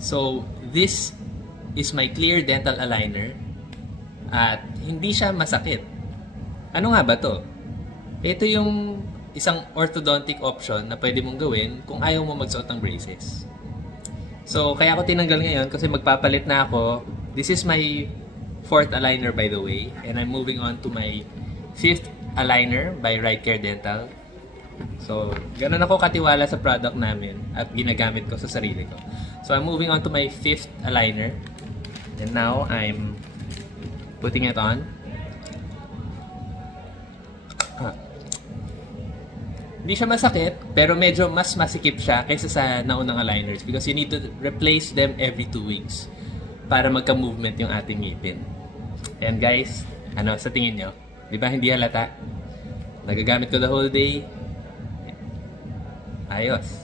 So, this is my clear dental aligner at hindi siya masakit. Ano nga ba to? Ito yung isang orthodontic option na pwede mong gawin kung ayaw mo magsuot ng braces. So, kaya ako tinanggal ngayon kasi magpapalit na ako. This is my fourth aligner by the way, and I'm moving on to my fifth aligner by Right Care Dental. So, ganun ako katiwala sa product namin at ginagamit ko sa sarili ko. So, I'm moving on to my fifth aligner. And now, I'm putting it on. Hindi siya masakit, pero medyo mas masikip siya kaysa sa naunang aligners because you need to replace them every 2 weeks para magka-movement yung ating ngipin. And guys, ano sa tingin nyo? Di ba hindi halata? Nagagamit ko the whole day. Ayos.